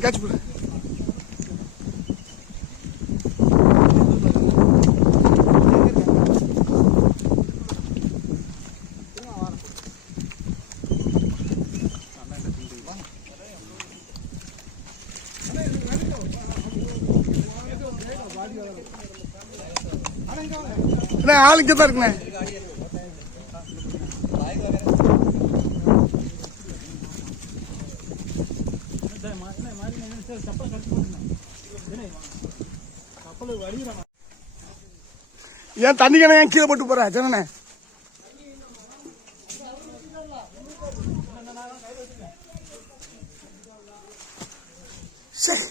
என்ன கேட்ச் போடு. ஆளுங்க தான் இருக்குண்ணே. ஏன் தண்ணி ஏன் கீழே போட்டு போற? ஜனனே சரி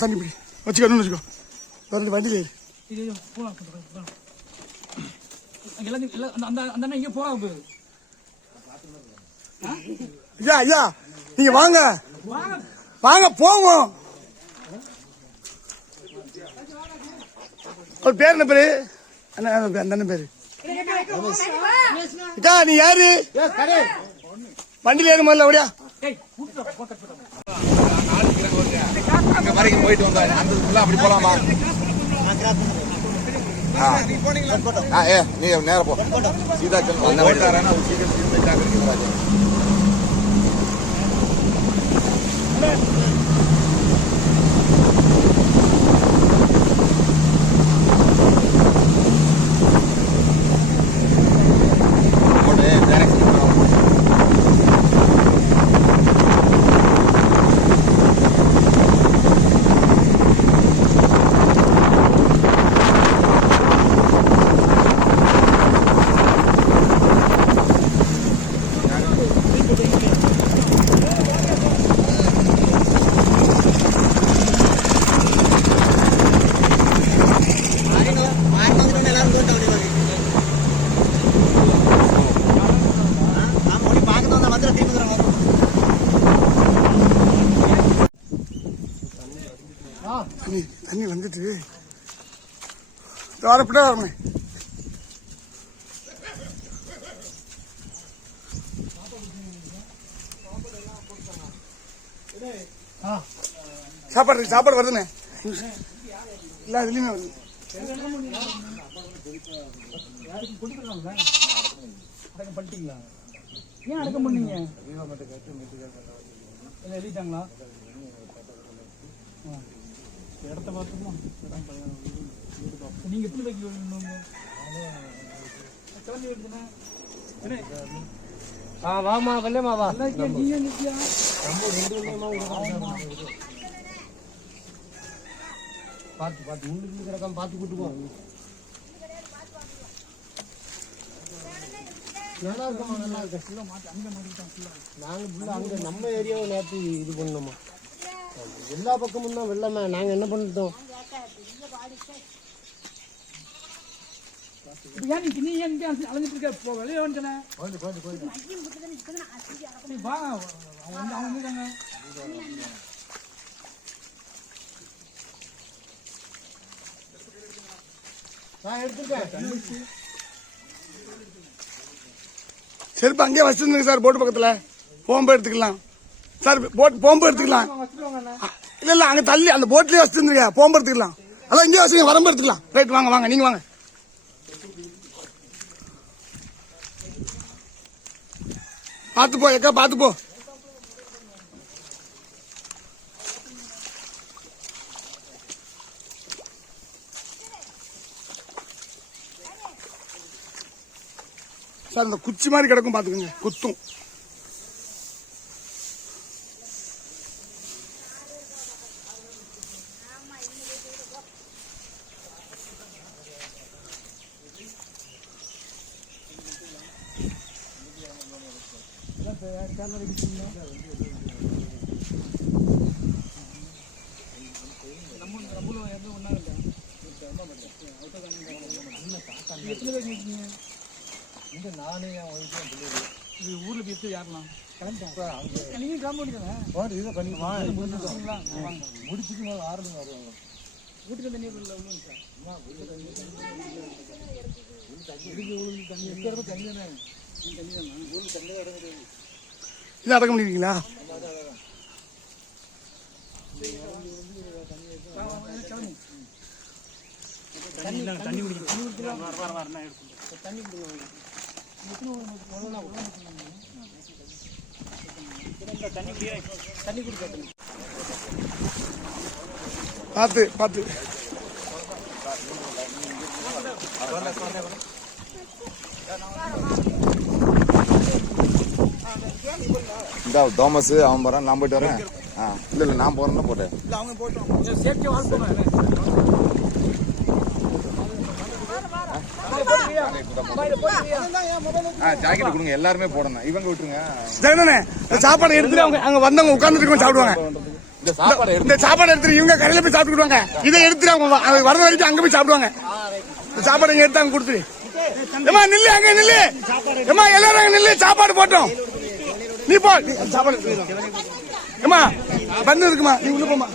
தண்ணி பிடி. வச்சுக்கணும்னு வச்சுக்கோ. வரல வண்டியில் ஏறு. போகலாம் அந்த அந்த அண்ணன் இங்கே போகா போகுது. ஐயா ஐயா நீங்க வாங்க. வாங்க போவோம் அவர் பேர் என்ன பேரு? அண்ணா அந்த அண்ணன் பேரு. அக்கா நீ யாரு? வண்டியில ஏறு முதல்ல அப்படியா வரைக்கும் போயிட்டு வந்தா அந்த அப்படி போலாமா? ஆ. ஆ, ஏ நீ நேர போ சீதா செல்வம் அந்த வழி தரேன்னா ஒரு சீக்கிரம் திரும்பி ஜாக்கிரதை போட்டு direction பண்ணணும். தண்ணி தண்ணி வந்துட்டு வரப்பட வரமே சாப்பாடு இருக்கு, சாப்பாடு வருதுண்ணே எல்லா இதுலயுமே வருது பண்ணிட்டீங்களா ஏன் அடக்கம் பண்ணீங்க எழுதிட்டாங்களா. இடத்த பார்த்துமா இடம் வீடு பார்ப்போம். நீங்க எத்தனை பேருக்கு வேணுங்க கிளம்பி வருதுண்ணே என்ன? ஆ வாமா வெள்ளமா வா. நல்லா இருக்கியா? நீ ஏன் நிற்கியா பார்த்து பார்த்து உள்ளுக்கு கிடக்காம பார்த்து கூட்டு போ. நல்லா இருக்குமா நல்லா இருக்கு. நாங்க ஃபுல்லா அங்க நம்ம ஏரியாவை நேற்று இது பண்ணோமா எல்லா பக்கமும் தான் வெள்ளமே. நாங்க என்ன பண்ணிட்டோம்? செருப்பு அங்கேயே வச்சிருந்துங்க சார் போட்டு பக்கத்துல. போகும்போது எடுத்துக்கலாம். சார் போட் போகும்போது எடுத்துக்கலாம். இல்ல இல்ல அங்க தள்ளி அந்த போட்லயே வச்சிருந்துருங்க போகும்போது எடுத்துக்கலாம் அதான் இங்கே வச்சுங்க வரம்பு எடுத்துக்கலாம் ரைட் வாங்க வாங்க நீங்க வாங்க. பார்த்து போ எக்கா பார்த்து போ. சார் இந்த குச்சி மாதிரி கிடக்கும் பாத்துக்கோங்க குத்தும். எத்தனை பேருக்கு இருக்கீங்க இந்த நானே என் ஒய்ஃபும் பிள்ளைகள் இது ஊர்ல போய் எடுத்து யாரெல்லாம் நீங்க கிளம்ப வேண்டியதானே வீட்டுக்கு தண்ணி உள்ள விழுங்க சார் இது அடக்க முடியுங்களா பார்த்து பார்த்து. இந்த தோமஸ் அவன் போறான் நான் போயிட்டு வரேன். ஆ இல்ல இல்ல நான் போறேன்னு போட்டேன். ஜாக்கெட் கொடுங்க. எல்லாருமே போடணும். இவங்க விட்டுருங்க. ஜெகனே சாப்பாடு எடுத்துட்டு அவங்க அங்க வந்தவங்க உட்கார்ந்துட்டு சாப்பிடுவாங்க. இந்த சாப்பாடை எடுத்து இந்த சாப்பாடு எடுத்துட்டு இவங்க கடையில போய் சாப்பிட்டுக்குவாங்க இதை எடுத்துட்டு அவங்க வர வரைக்கும் அங்க போய் சாப்பிடுவாங்க. இந்த சாப்பாடு இங்க எடுத்து அங்க கொடுத்துரு ஏமா நில்லு அங்க நில்லு. ஏமா எல்லாரும் அங்க நில்லு. சாப்பாடு போட்டோம். நீ போ. சாப்பாடு. ஏமா வந்து இருக்குமா? நீ உள்ள போமா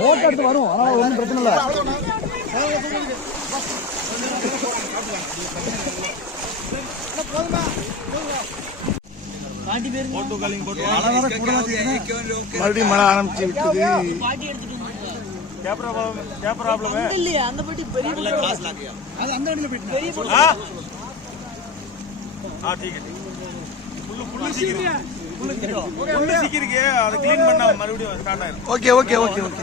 போட்டு எடுத்து வரும் அதனால ஒன்றும் பிரச்சனை இல்லை மறுபடியும் மழை ஆரம்பிச்சு விட்டது. இல்லையா அந்த பட்டி பெரிய ஓகே ஓகே ஓகே ஓகே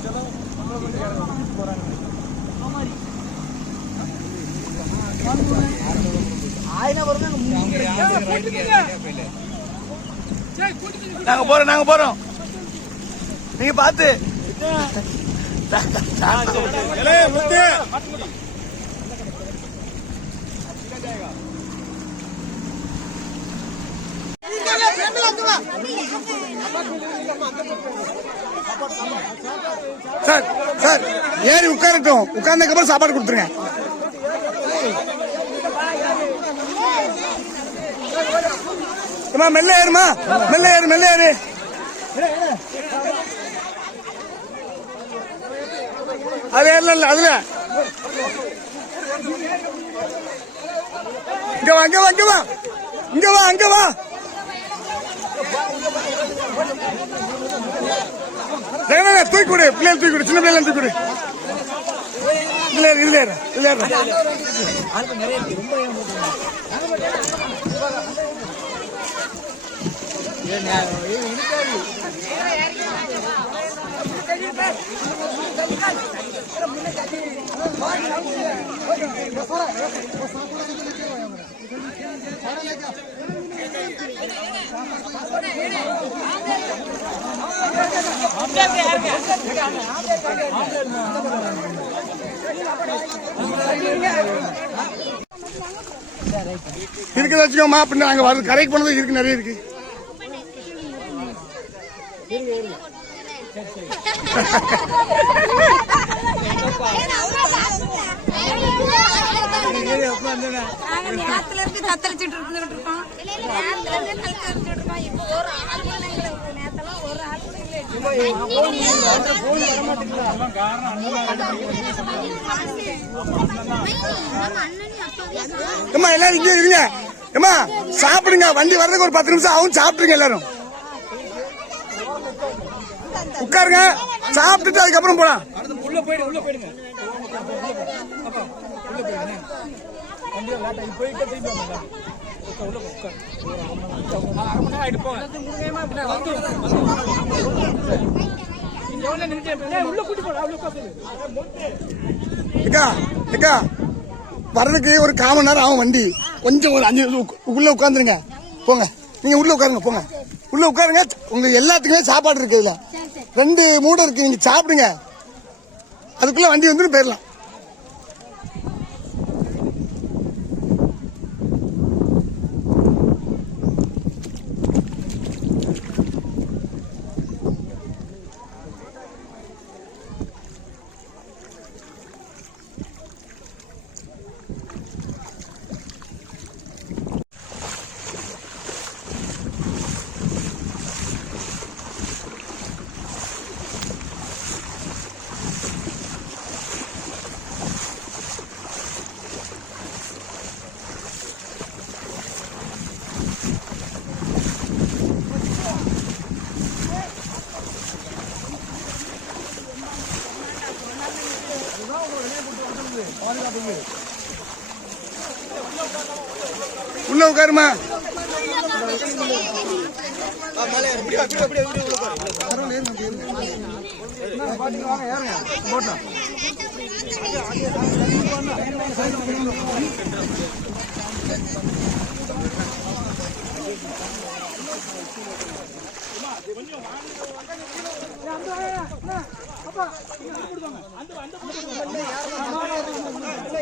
அது அவங்க இது ஆயிரம் வருங்க நாங்க போறோம் நாங்க போறோம். நீங்க பாத்து சார் சார் ஏறி உட்காரட்டும். உட்கார்ந்ததுக்கப்புறம் சாப்பாடு கொடுத்துருங்க. அம்மா, மெல்ல ஏறுமா மெல்ல ஏறு மெல்ல ஏறு. அது ஏறல இல்ல அதுல. இங்க வா இங்க வா இங்க வா. இங்க வா அங்க வா. தூக்கி விடு பிள்ளைகள் தூக்கி விடு சின்ன பிள்ளைகள் தூக்கி விடு இதுல இதுல இதுல இருக்குது வச்சுக்கோமா அப்படின்னு நாங்கள் வர கரைக்கு போனது இருக்கு நிறைய இருக்கு. நாங்க நேரத்துல இருந்து தத்தளிச்சுட்டு இருக்கோம் நேரத்துல இருந்து தத்தளிச்சுட்டு இருக்கோம் இப்போ ஒரு ஆள் கூட எங்களுக்கு நேரத்தெல்லாம் ஒரு ஆள் கூட இல்லை எல்லாரும் இங்கே இருங்க. ஏமா சாப்பிடுங்க. வண்டி வர்றதுக்கு ஒரு பத்து நிமிஷம் ஆகும். சாப்பிடுங்க எல்லாரும். உட்காருங்க. சாப்பிட்டுட்டு அதுக்கப்புறம் போலாம். உள்ள போயிடு உள்ள போயிடுங்க வர்றதுக்கு ஒரு காமன் நேரம் ஆகும் வண்டி. கொஞ்சம் ஒரு அஞ்சு உள்ள உட்காந்துருங்க போங்க. நீங்க உள்ள உட்காருங்க போங்க. உள்ள உட்காருங்க. உங்க எல்லாத்துக்குமே சாப்பாடு இருக்கு இதுல. ரெண்டு மூடை இருக்கு நீங்க சாப்பிடுங்க. அதுக்குள்ள வண்டி வந்து போயிடலாம் உள்ள உட்காருமா? யாரும்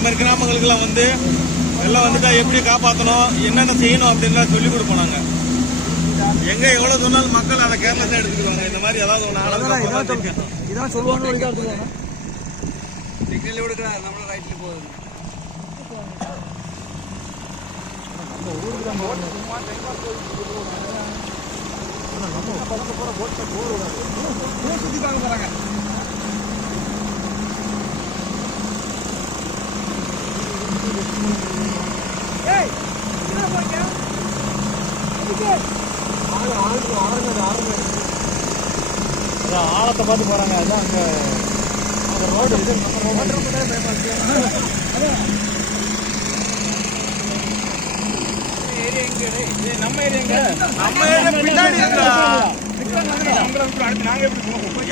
இந்த மாதிரி கிராமங்களுக்கெல்லாம் வந்து எல்லாம் வந்துட்டா எப்படி காப்பாற்றணும் என்னென்ன செய்யணும் அப்படின்லாம் சொல்லி கொடுப்போம் நாங்க எங்க எவ்வளவு சொன்னாலும் மக்கள் அதை கேர்லெஸ்ஸா எடுத்துக்குவாங்க இந்த மாதிரி ஏதாவது ஒன்று ஆனதுக்கு இதான் சொல்லுவாங்க சிக்னல் கொடுக்குறா நம்மள ரைட்ல போகுது ஆழத்தை பார்த்து போறாங்க அதான் அங்க அந்த ரோடு இது நம்ம ரோடு நம்ம ஏரியா பின்னாடி இருக்குடா.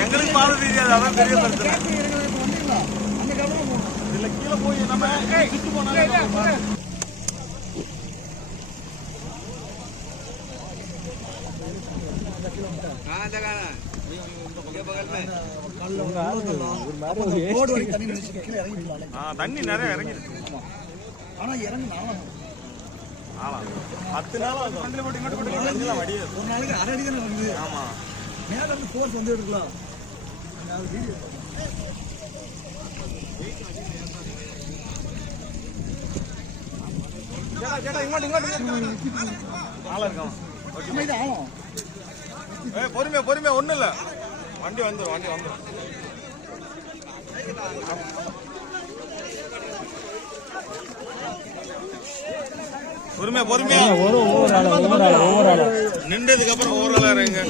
எங்களுக்கு பாதை தெரியாது அதான் பெரிய பிரச்சனை இதுல போய் நம்ம சுட்டு போனாங்க தண்ணி நிறைய இறங்கிடுச்சு. ஆனா இறங்கி நாளாகும் பத்து நாள் ஒரு நாளைக்கு அரை அடி வந்து ஆமா. மேல இருந்து போர்ஸ் வந்து எடுக்கலாம். பொறுமையா பொறுமையா ஒண்ணு இல்ல வண்டி வந்துடும் வண்டி வந்துடும் பொறுமையா பொறுமையா ஒவ்வொரு ஆளா ஒவ்வொரு ஆளா ஒவ்வொரு ஆளா நின்றதுக்கு அப்புறம் ஒவ்வொரு ஆளா இறங்க